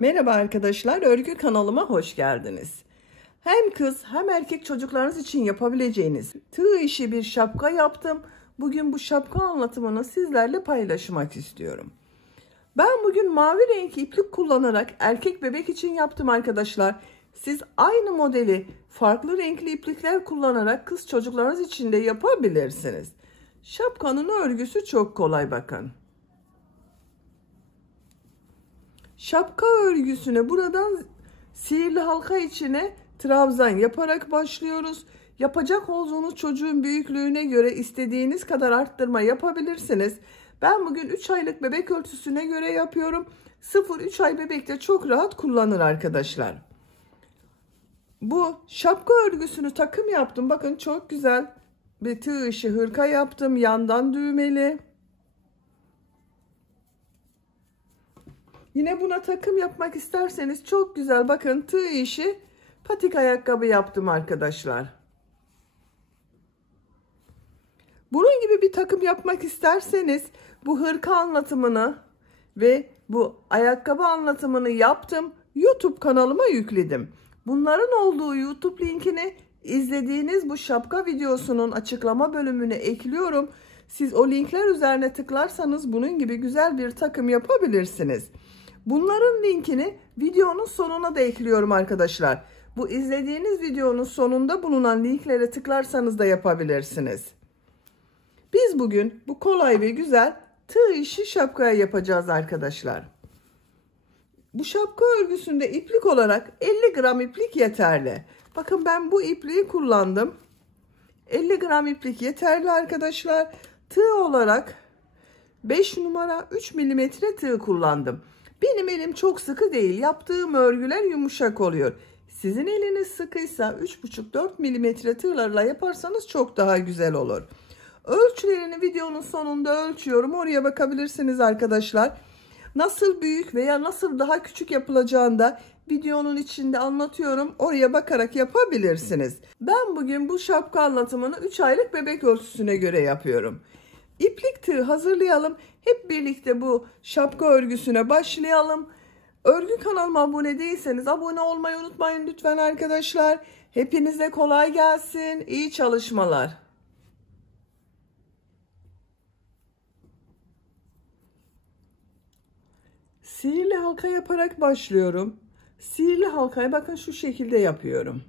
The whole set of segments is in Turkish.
Merhaba arkadaşlar, örgü kanalıma hoş geldiniz. Hem kız hem erkek çocuklarınız için yapabileceğiniz tığ işi bir şapka yaptım. Bugün bu şapka anlatımını sizlerle paylaşmak istiyorum. Ben bugün mavi renk iplik kullanarak erkek bebek için yaptım arkadaşlar. Siz aynı modeli farklı renkli iplikler kullanarak kız çocuklarınız için de yapabilirsiniz. Şapkanın örgüsü çok kolay, bakın. Şapka örgüsüne buradan sihirli halka içine trabzan yaparak başlıyoruz. Yapacak olduğunuz çocuğun büyüklüğüne göre istediğiniz kadar arttırma yapabilirsiniz. Ben bugün 3 aylık bebek ölçüsüne göre yapıyorum. 0-3 ay bebekte çok rahat kullanır arkadaşlar. Bu şapka örgüsünü takım yaptım. Bakın çok güzel bir tığ işi hırka yaptım. Yandan düğmeli. Yine buna takım yapmak isterseniz çok güzel, bakın tığ işi patik ayakkabı yaptım arkadaşlar. Bunun gibi bir takım yapmak isterseniz bu hırka anlatımını ve bu ayakkabı anlatımını yaptım. YouTube kanalıma yükledim. Bunların olduğu YouTube linkini izlediğiniz bu şapka videosunun açıklama bölümüne ekliyorum. Siz o linkler üzerine tıklarsanız bunun gibi güzel bir takım yapabilirsiniz. Bunların linkini videonun sonuna da ekliyorum arkadaşlar. Bu izlediğiniz videonun sonunda bulunan linklere tıklarsanız da yapabilirsiniz. Biz bugün bu kolay ve güzel tığ işi şapkaya yapacağız arkadaşlar. Bu şapka örgüsünde iplik olarak 50 gram iplik yeterli. Bakın ben bu ipliği kullandım. 50 gram iplik yeterli arkadaşlar. Tığ olarak 5 numara 3 milimetre tığ kullandım. Benim elim çok sıkı değil. Yaptığım örgüler yumuşak oluyor. Sizin eliniz sıkıysa 3,5-4 milimetre tığlarla yaparsanız çok daha güzel olur. Ölçülerini videonun sonunda ölçüyorum. Oraya bakabilirsiniz arkadaşlar. Nasıl büyük veya nasıl daha küçük yapılacağını da videonun içinde anlatıyorum. Oraya bakarak yapabilirsiniz. Ben bugün bu şapka anlatımını 3 aylık bebek ölçüsüne göre yapıyorum. İplik tığ hazırlayalım. Hep birlikte bu şapka örgüsüne başlayalım. Örgü kanalıma abone değilseniz abone olmayı unutmayın lütfen arkadaşlar. Hepinize kolay gelsin. İyi çalışmalar. Sihirli halka yaparak başlıyorum. Sihirli halkayı bakın şu şekilde yapıyorum.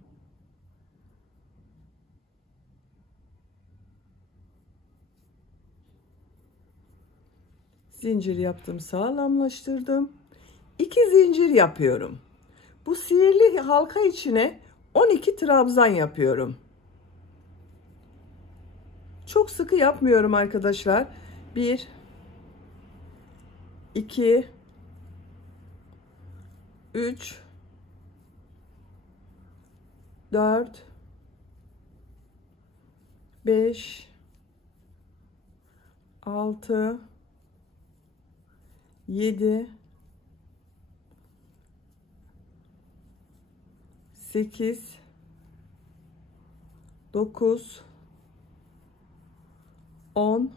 Zincir yaptım, sağlamlaştırdım. 2 zincir yapıyorum. Bu sihirli halka içine 12 trabzan yapıyorum. Çok sıkı yapmıyorum arkadaşlar. 1 2 3 4 5 6 7 8 9 10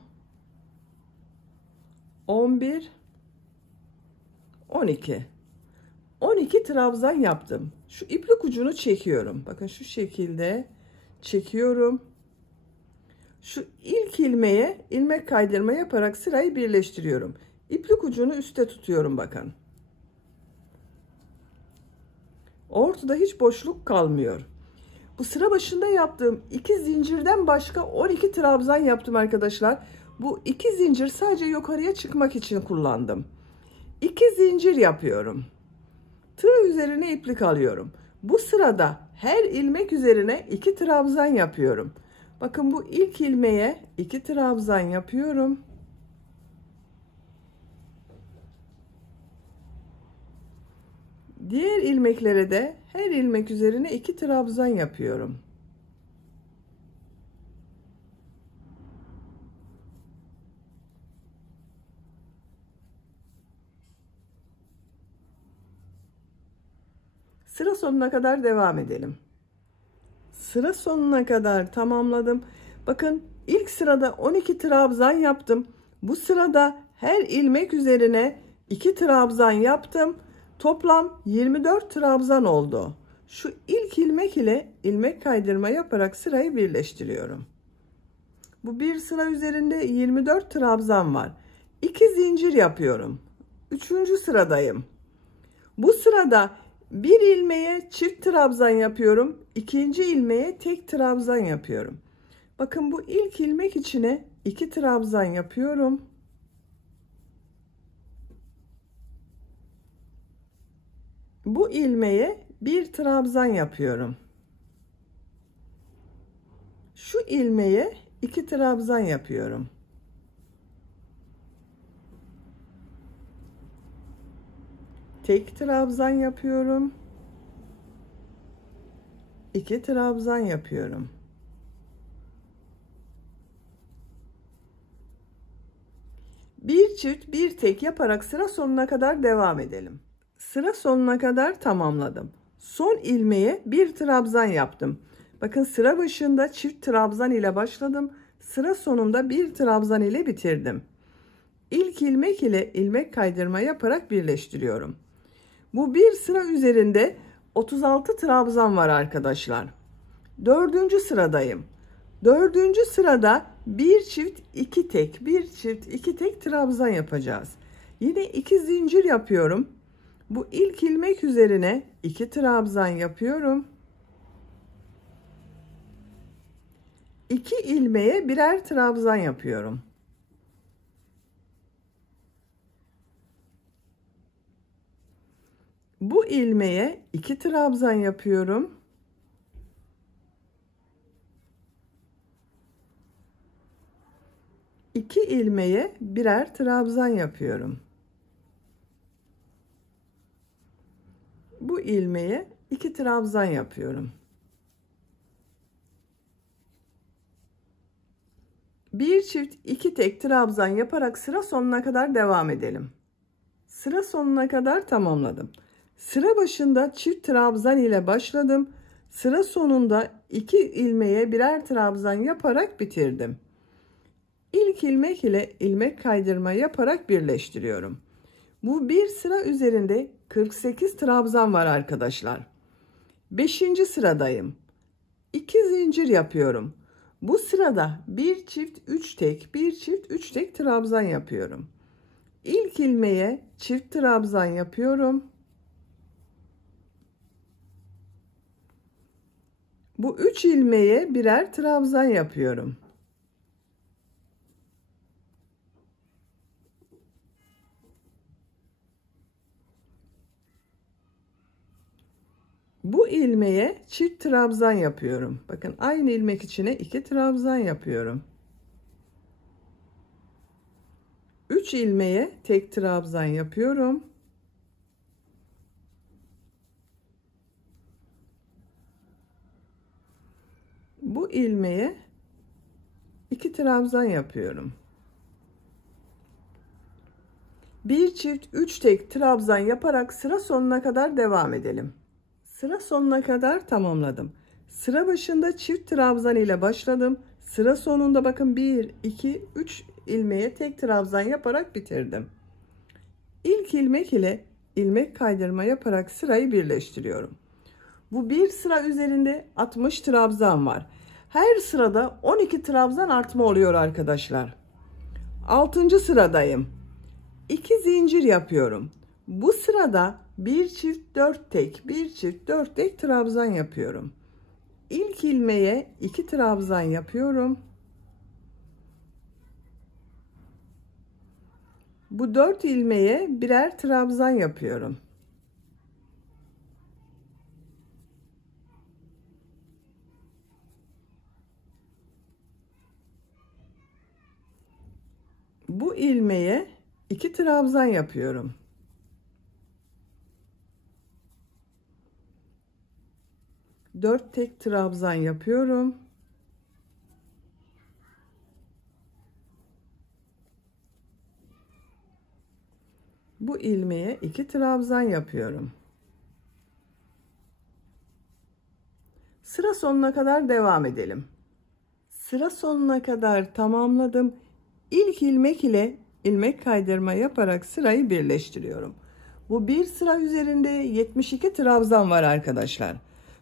11 12 trabzan yaptım. Şu iplik ucunu çekiyorum. Bakın şu şekilde çekiyorum. Şu ilk ilmeğe ilmek kaydırma yaparak sırayı birleştiriyorum. İplik ucunu üstte tutuyorum bakın. Ortada hiç boşluk kalmıyor. Bu sıra başında yaptığım 2 zincirden başka 12 trabzan yaptım arkadaşlar. Bu 2 zincir sadece yukarıya çıkmak için kullandım. 2 zincir yapıyorum. Tığ üzerine iplik alıyorum. Bu sırada her ilmek üzerine 2 trabzan yapıyorum. Bakın bu ilk ilmeğe 2 trabzan yapıyorum. Diğer ilmeklere de her ilmek üzerine 2 trabzan yapıyorum. Sıra sonuna kadar devam edelim. Sıra sonuna kadar tamamladım. Bakın ilk sırada 12 trabzan yaptım. Bu sırada her ilmek üzerine 2 trabzan yaptım. Toplam 24 trabzan oldu. Şu ilk ilmek ile ilmek kaydırma yaparak sırayı birleştiriyorum. Bu bir sıra üzerinde 24 trabzan var. 2 zincir yapıyorum. 3. sıradayım. Bu sırada bir ilmeğe çift trabzan yapıyorum. İkinci ilmeğe tek trabzan yapıyorum. Bakın bu ilk ilmek içine 2 trabzan yapıyorum. Bu ilmeğe bir trabzan yapıyorum. Şu ilmeğe 2 trabzan yapıyorum. Tek trabzan yapıyorum. 2 trabzan yapıyorum. Bir çift bir tek yaparak sıra sonuna kadar devam edelim. Sıra sonuna kadar tamamladım. Son ilmeğe bir trabzan yaptım. Bakın sıra başında çift trabzan ile başladım. Sıra sonunda bir trabzan ile bitirdim. İlk ilmek ile ilmek kaydırma yaparak birleştiriyorum. Bu bir sıra üzerinde 36 trabzan var arkadaşlar. 4. sıradayım. 4. sırada bir çift iki tek, bir çift iki tek trabzan yapacağız. Yine 2 zincir yapıyorum. Bu ilk ilmek üzerine 2 trabzan yapıyorum. 2 ilmeğe birer trabzan yapıyorum. Bu ilmeğe 2 trabzan yapıyorum. İki ilmeğe birer trabzan yapıyorum. Bu ilmeğe 2 trabzan yapıyorum. Bir çift iki tek trabzan yaparak sıra sonuna kadar devam edelim. Sıra sonuna kadar tamamladım. Sıra başında çift trabzan ile başladım. Sıra sonunda 2 ilmeğe birer trabzan yaparak bitirdim. İlk ilmek ile ilmek kaydırma yaparak birleştiriyorum. Bu bir sıra üzerinde 48 trabzan var arkadaşlar. 5. sıradayım. 2 zincir yapıyorum. Bu sırada bir çift 3 tek, bir çift 3 tek trabzan yapıyorum. İlk ilmeğe çift trabzan yapıyorum. Bu 3 ilmeğe birer trabzan yapıyorum. Bu ilmeğe çift trabzan yapıyorum. Bakın aynı ilmek içine 2 trabzan yapıyorum. 3 ilmeğe tek trabzan yapıyorum. Bu ilmeğe 2 trabzan yapıyorum. Bir çift 3 tek trabzan yaparak sıra sonuna kadar devam edelim. Sıra sonuna kadar tamamladım. Sıra başında çift trabzan ile başladım. Sıra sonunda bakın 1 2 3 ilmeğe tek trabzan yaparak bitirdim. İlk ilmek ile ilmek kaydırma yaparak sırayı birleştiriyorum. Bu bir sıra üzerinde 60 trabzan var. Her sırada 12 trabzan artma oluyor arkadaşlar. 6. sıradayım. 2 zincir yapıyorum. Bu sırada bir çift 4 tek, bir çift 4 tek trabzan yapıyorum. İlk ilmeğe 2 trabzan yapıyorum. Bu 4 ilmeğe birer trabzan yapıyorum. Bu ilmeğe 2 trabzan yapıyorum. Dört tek trabzan yapıyorum. Bu ilmeğe 2 trabzan yapıyorum. Sıra sonuna kadar devam edelim. Sıra sonuna kadar tamamladım. İlk ilmek ile ilmek kaydırma yaparak sırayı birleştiriyorum. Bu bir sıra üzerinde 72 trabzan var arkadaşlar.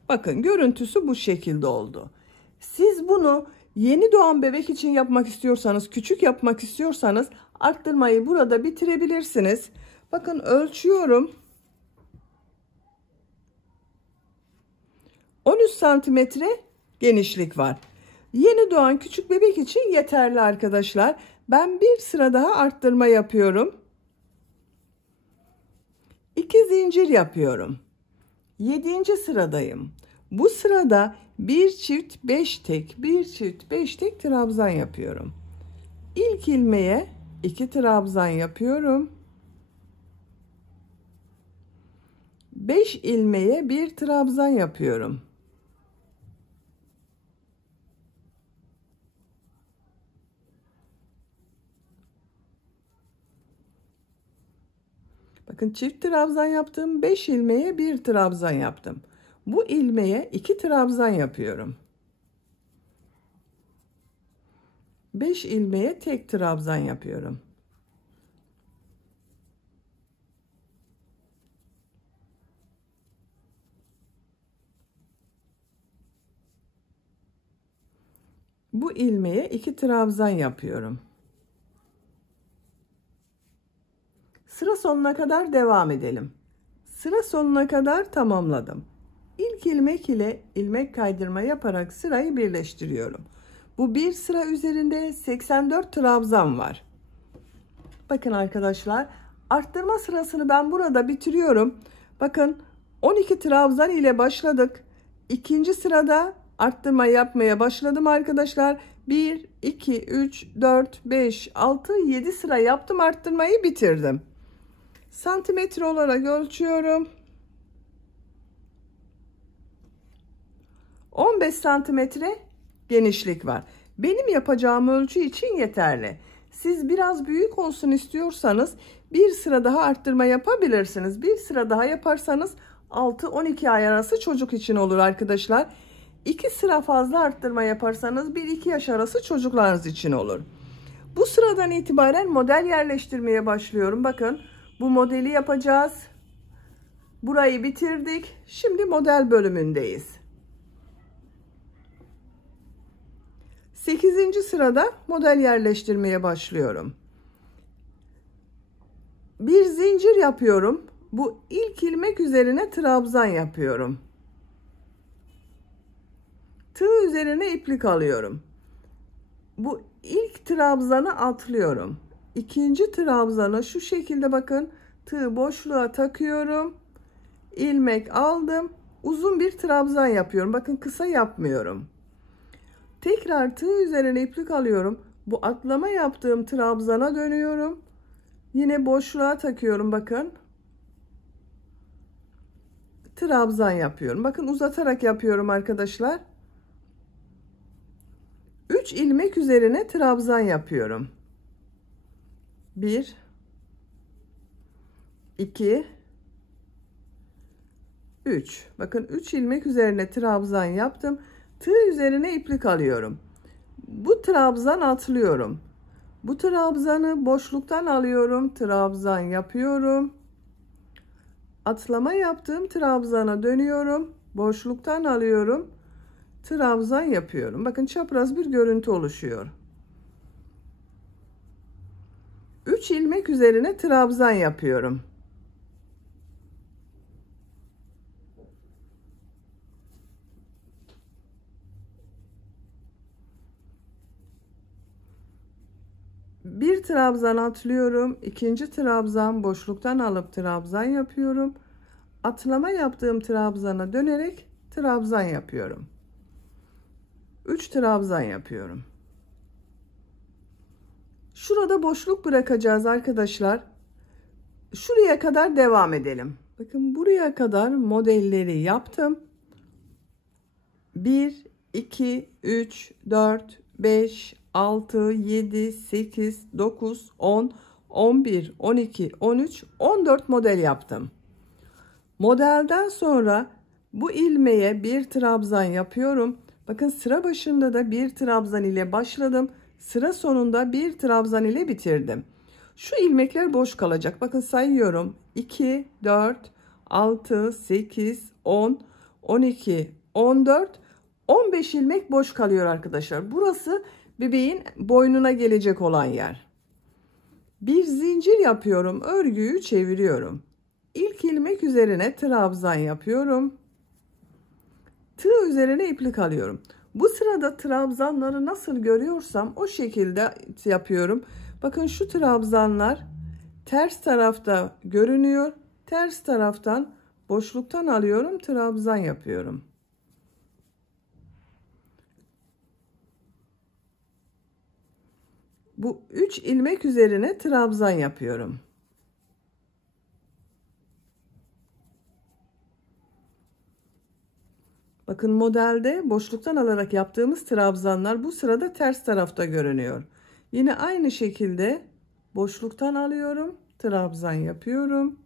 Bakın görüntüsü bu şekilde oldu. Siz bunu yeni doğan bebek için yapmak istiyorsanız, küçük yapmak istiyorsanız arttırmayı burada bitirebilirsiniz. Bakın ölçüyorum. 13 santimetre genişlik var. Yeni doğan küçük bebek için yeterli arkadaşlar. Ben bir sıra daha arttırma yapıyorum. 2 zincir yapıyorum. 7. sıradayım. Bu sırada bir çift 5 tek, bir çift 5 tek trabzan yapıyorum. İlk ilmeğe 2 trabzan yapıyorum. 5 ilmeğe 1 trabzan yapıyorum. Bakın çift trabzan yaptım. 5 ilmeğe 1 trabzan yaptım. Bu ilmeğe 2 trabzan yapıyorum. 5 ilmeğe tek trabzan yapıyorum. Bu ilmeğe 2 trabzan yapıyorum. Sıra sonuna kadar devam edelim. Sıra sonuna kadar tamamladım. İlk ilmek ile ilmek kaydırma yaparak sırayı birleştiriyorum. Bu bir sıra üzerinde 84 trabzan var. Bakın arkadaşlar, arttırma sırasını ben burada bitiriyorum. Bakın 12 trabzan ile başladık. İkinci sırada arttırma yapmaya başladım arkadaşlar. 1, 2, 3, 4, 5, 6, 7 sıra yaptım, arttırmayı bitirdim. Santimetre olarak ölçüyorum. 15 santimetre genişlik var. Benim yapacağım ölçü için yeterli. Siz biraz büyük olsun istiyorsanız bir sıra daha arttırma yapabilirsiniz. Bir sıra daha yaparsanız 6-12 ay arası çocuk için olur arkadaşlar. 2 sıra fazla arttırma yaparsanız 1-2 yaş arası çocuklarınız için olur. Bu sıradan itibaren model yerleştirmeye başlıyorum. Bakın bu modeli yapacağız. Burayı bitirdik. Şimdi model bölümündeyiz. 8. sırada model yerleştirmeye başlıyorum. Bir zincir yapıyorum. Bu ilk ilmek üzerine trabzan yapıyorum. Tığ üzerine iplik alıyorum. Bu ilk trabzanı atlıyorum. İkinci trabzanı şu şekilde bakın tığ boşluğa takıyorum. İlmek aldım. Uzun bir trabzan yapıyorum. Bakın kısa yapmıyorum. Tekrar tığ üzerine iplik alıyorum. Bu atlama yaptığım trabzana dönüyorum. Yine boşluğa takıyorum bakın. Trabzan yapıyorum. Bakın uzatarak yapıyorum arkadaşlar. 3 ilmek üzerine trabzan yapıyorum. 1 2 3. Bakın 3 ilmek üzerine trabzan yaptım. Tığ üzerine iplik alıyorum. Bu trabzan atlıyorum. Bu trabzanı boşluktan alıyorum. Trabzan yapıyorum. Atlama yaptığım trabzana dönüyorum. Boşluktan alıyorum. Trabzan yapıyorum. Bakın çapraz bir görüntü oluşuyor. 3 ilmek üzerine trabzan yapıyorum. Bir trabzan atlıyorum. İkinci trabzan boşluktan alıp trabzan yapıyorum. Atlama yaptığım trabzana dönerek trabzan yapıyorum. 3 trabzan yapıyorum. Şurada boşluk bırakacağız arkadaşlar. Şuraya kadar devam edelim. Bakın buraya kadar modelleri yaptım. 1 2 3 4 5 6 7 8 9 10 11 12 13 14 model yaptım. Modelden sonra bu ilmeğe bir trabzan yapıyorum. Bakın sıra başında da bir trabzan ile başladım. Sıra sonunda bir trabzan ile bitirdim. Şu ilmekler boş kalacak. Bakın sayıyorum. 2, 4, 6, 8, 10, 12, 14, 15 ilmek boş kalıyor arkadaşlar. Burası bebeğin boynuna gelecek olan yer. Bir zincir yapıyorum. Örgüyü çeviriyorum. İlk ilmek üzerine trabzan yapıyorum. Tığ üzerine iplik alıyorum. Bu sırada trabzanları nasıl görüyorsam o şekilde yapıyorum. Bakın şu trabzanlar ters tarafta görünüyor. Ters taraftan boşluktan alıyorum, trabzan yapıyorum. Bu 3 ilmek üzerine trabzan yapıyorum. Bakın modelde boşluktan alarak yaptığımız trabzanlar bu sırada ters tarafta görünüyor. Yine aynı şekilde boşluktan alıyorum, trabzan yapıyorum.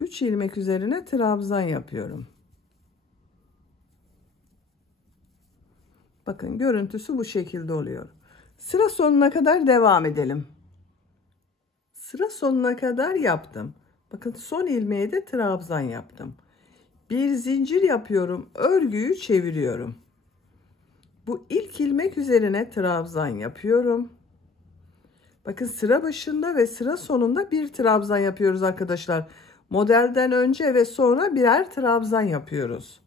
Üç ilmek üzerine trabzan yapıyorum. Bakın görüntüsü bu şekilde oluyor. Sıra sonuna kadar devam edelim. Sıra sonuna kadar yaptım. Bakın son ilmeğe de trabzan yaptım. Bir zincir yapıyorum. Örgüyü çeviriyorum. Bu ilk ilmek üzerine trabzan yapıyorum. Bakın sıra başında ve sıra sonunda bir trabzan yapıyoruz arkadaşlar. Modelden önce ve sonra birer trabzan yapıyoruz.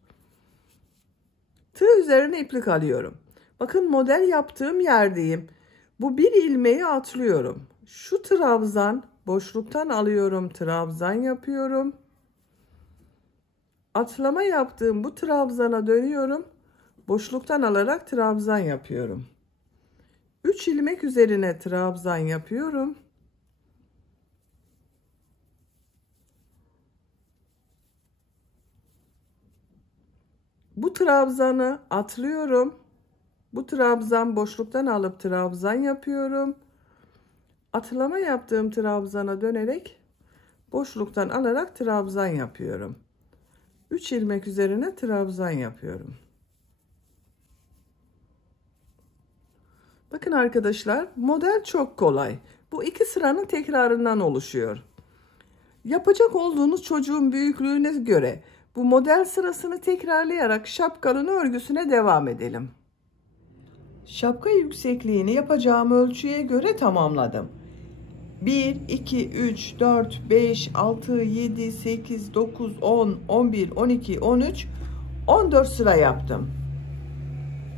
Tığ üzerine iplik alıyorum. Bakın model yaptığım yerdeyim. Bu bir ilmeği atlıyorum. Şu trabzan boşluktan alıyorum, trabzan yapıyorum. Atlama yaptığım bu trabzana dönüyorum. Boşluktan alarak trabzan yapıyorum. 3 ilmek üzerine trabzan yapıyorum. Bu trabzanı atlıyorum. Bu trabzan boşluktan alıp trabzan yapıyorum. Atlama yaptığım trabzana dönerek boşluktan alarak trabzan yapıyorum. 3 ilmek üzerine trabzan yapıyorum. Bakın arkadaşlar, model çok kolay. Bu iki sıranın tekrarından oluşuyor. Yapacak olduğunuz çocuğun büyüklüğüne göre bu model sırasını tekrarlayarak şapkanın örgüsüne devam edelim. Şapka yüksekliğini yapacağım ölçüye göre tamamladım. 1, 2, 3, 4, 5, 6, 7, 8, 9, 10, 11, 12, 13, 14 sıra yaptım.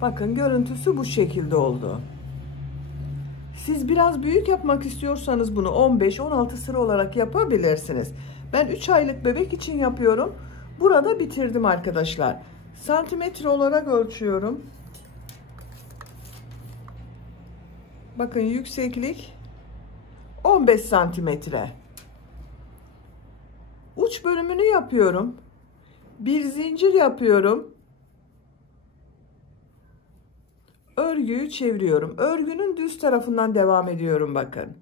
Bakın görüntüsü bu şekilde oldu. Siz biraz büyük yapmak istiyorsanız bunu 15-16 sıra olarak yapabilirsiniz. Ben 3 aylık bebek için yapıyorum. Burada bitirdim arkadaşlar. Santimetre olarak ölçüyorum. Bakın yükseklik 15 santimetre. Uç bölümünü yapıyorum. Bir zincir yapıyorum. Örgüyü çeviriyorum. Örgünün düz tarafından devam ediyorum bakın.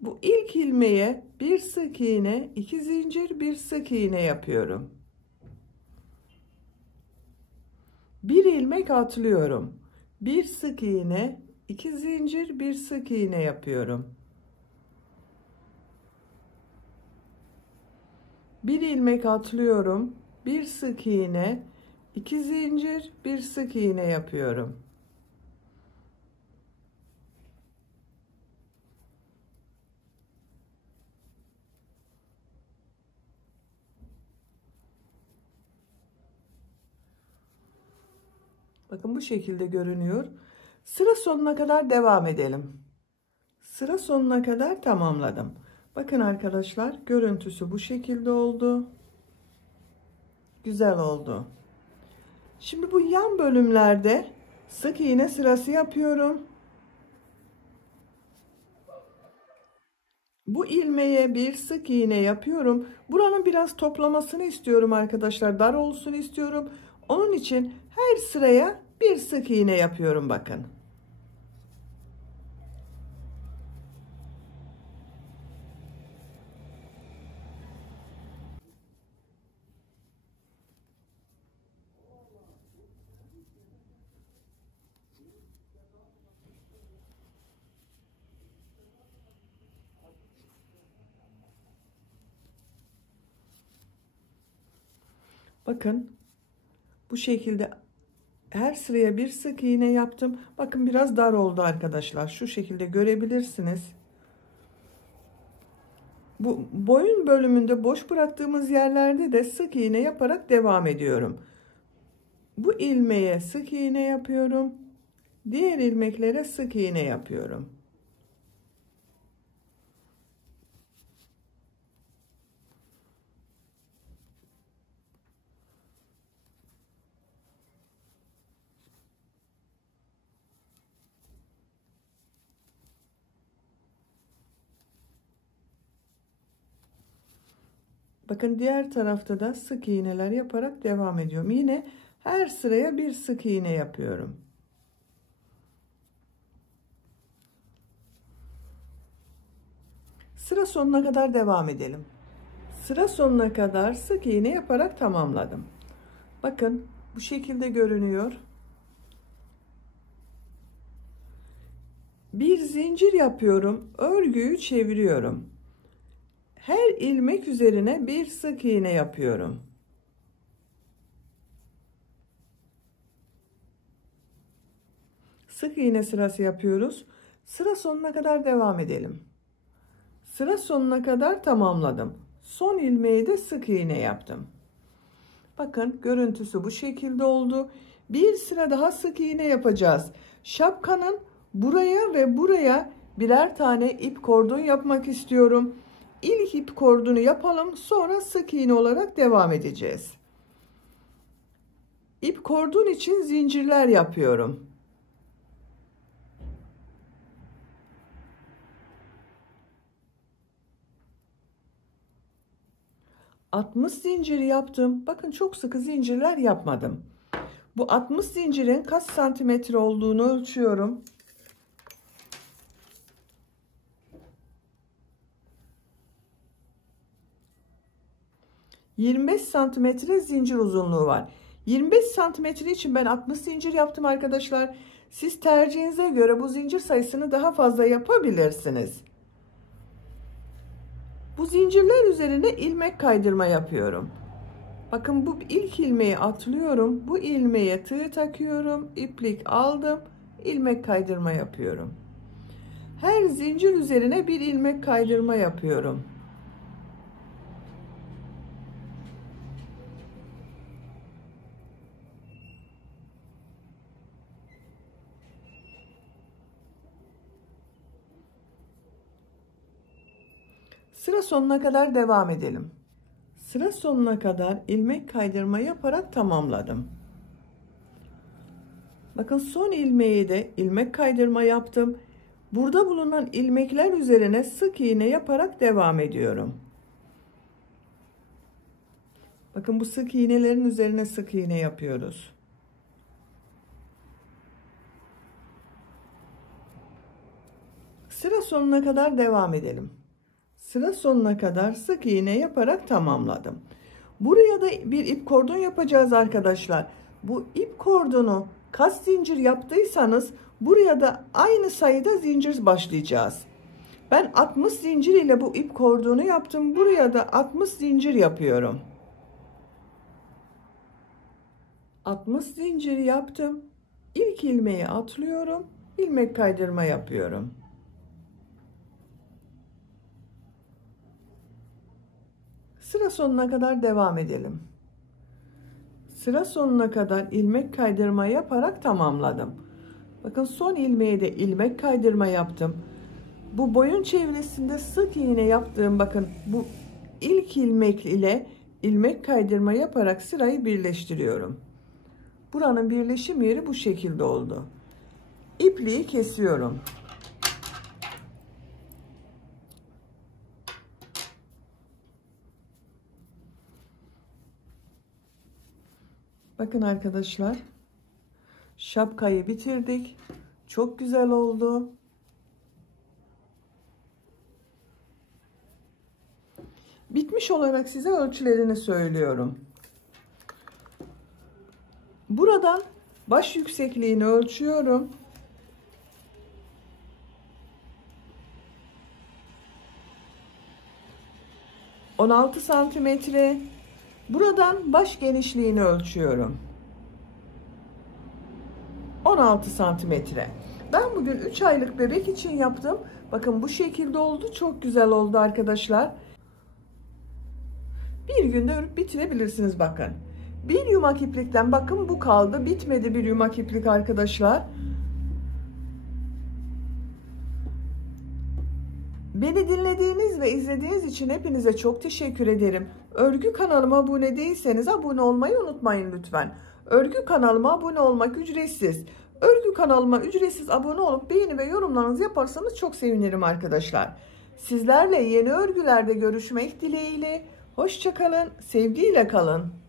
Bu ilk ilmeğe bir sık iğne, 2 zincir, bir sık iğne yapıyorum. Bir ilmek atlıyorum. Bir sık iğne, 2 zincir, bir sık iğne yapıyorum. Bir ilmek atlıyorum. Bir sık iğne, 2 zincir, bir sık iğne yapıyorum. Bakın bu şekilde görünüyor. Sıra sonuna kadar devam edelim. Sıra sonuna kadar tamamladım. Bakın arkadaşlar, görüntüsü bu şekilde oldu. Güzel oldu. Şimdi bu yan bölümlerde sık iğne sırası yapıyorum. Bu ilmeğe bir sık iğne yapıyorum. Buranın biraz toplamasını istiyorum arkadaşlar. Dar olsun istiyorum. Onun için her sıraya bir sık iğne yapıyorum bakın. Bakın bu şekilde her sıraya bir sık iğne yaptım. Bakın biraz dar oldu arkadaşlar. Şu şekilde görebilirsiniz. Bu boyun bölümünde boş bıraktığımız yerlerde de sık iğne yaparak devam ediyorum. Bu ilmeğe sık iğne yapıyorum. Diğer ilmeklere sık iğne yapıyorum. Bakın diğer tarafta da sık iğneler yaparak devam ediyorum. Yine her sıraya bir sık iğne yapıyorum. Sıra sonuna kadar devam edelim. Sıra sonuna kadar sık iğne yaparak tamamladım. Bakın bu şekilde görünüyor. Bir zincir yapıyorum. Örgüyü çeviriyorum. Her ilmek üzerine bir sık iğne yapıyorum. Sık iğne sırası yapıyoruz. Sıra sonuna kadar devam edelim. Sıra sonuna kadar tamamladım. Son ilmeği de sık iğne yaptım. Bakın görüntüsü bu şekilde oldu. Bir sıra daha sık iğne yapacağız. Şapkanın buraya ve buraya birer tane ip kordon yapmak istiyorum. İlk ip kordonu yapalım, sonra sık iğne olarak devam edeceğiz. İp kordon için zincirler yapıyorum. ...60 zincir yaptım. Bakın çok sıkı zincirler yapmadım. Bu 60 zincirin kaç santimetre olduğunu ölçüyorum. 25 santimetre zincir uzunluğu var. 25 santimetre için ben 60 zincir yaptım arkadaşlar. Siz tercihinize göre bu zincir sayısını daha fazla yapabilirsiniz. Bu zincirler üzerine ilmek kaydırma yapıyorum. Bakın bu ilk ilmeği atlıyorum. Bu ilmeğe tığ takıyorum. İplik aldım. İlmek kaydırma yapıyorum. Her zincir üzerine bir ilmek kaydırma yapıyorum. Sıra sonuna kadar devam edelim. Sıra sonuna kadar ilmek kaydırma yaparak tamamladım. Bakın son ilmeği de ilmek kaydırma yaptım. Burada bulunan ilmekler üzerine sık iğne yaparak devam ediyorum. Bakın bu sık iğnelerin üzerine sık iğne yapıyoruz. Sıra sonuna kadar devam edelim. Sıra sonuna kadar sık iğne yaparak tamamladım. Buraya da bir ip kordon yapacağız arkadaşlar. Bu ip kordonu kaç zincir yaptıysanız buraya da aynı sayıda zincir başlayacağız. Ben 60 zincir ile bu ip kordonu yaptım. Buraya da 60 zincir yapıyorum. 60 zincir yaptım. İlk ilmeği atlıyorum. İlmek kaydırma yapıyorum. Sıra sonuna kadar devam edelim. Sıra sonuna kadar ilmek kaydırma yaparak tamamladım. Bakın son ilmeği de ilmek kaydırma yaptım. Bu boyun çevresinde sık iğne yaptığım, bakın bu ilk ilmek ile ilmek kaydırma yaparak sırayı birleştiriyorum. Buranın birleşim yeri bu şekilde oldu. İpliği kesiyorum. Bakın arkadaşlar, şapkayı bitirdik. Çok güzel oldu. Bitmiş olarak size ölçülerini söylüyorum. Buradan baş yüksekliğini ölçüyorum. ...16 santimetre. Buradan baş genişliğini ölçüyorum. 16 santimetre. Ben bugün 3 aylık bebek için yaptım. Bakın bu şekilde oldu. Çok güzel oldu arkadaşlar. Bir günde örüp bitirebilirsiniz bakın. Bir yumak iplikten bakın bu kaldı. Bitmedi bir yumak iplik arkadaşlar. Beni dinlediğiniz ve izlediğiniz için hepinize çok teşekkür ederim. Örgü kanalıma abone değilseniz abone olmayı unutmayın lütfen. Örgü kanalıma abone olmak ücretsiz. Örgü kanalıma ücretsiz abone olup beğeni ve yorumlarınızı yaparsanız çok sevinirim arkadaşlar. Sizlerle yeni örgülerde görüşmek dileğiyle. Hoşça kalın, sevgiyle kalın.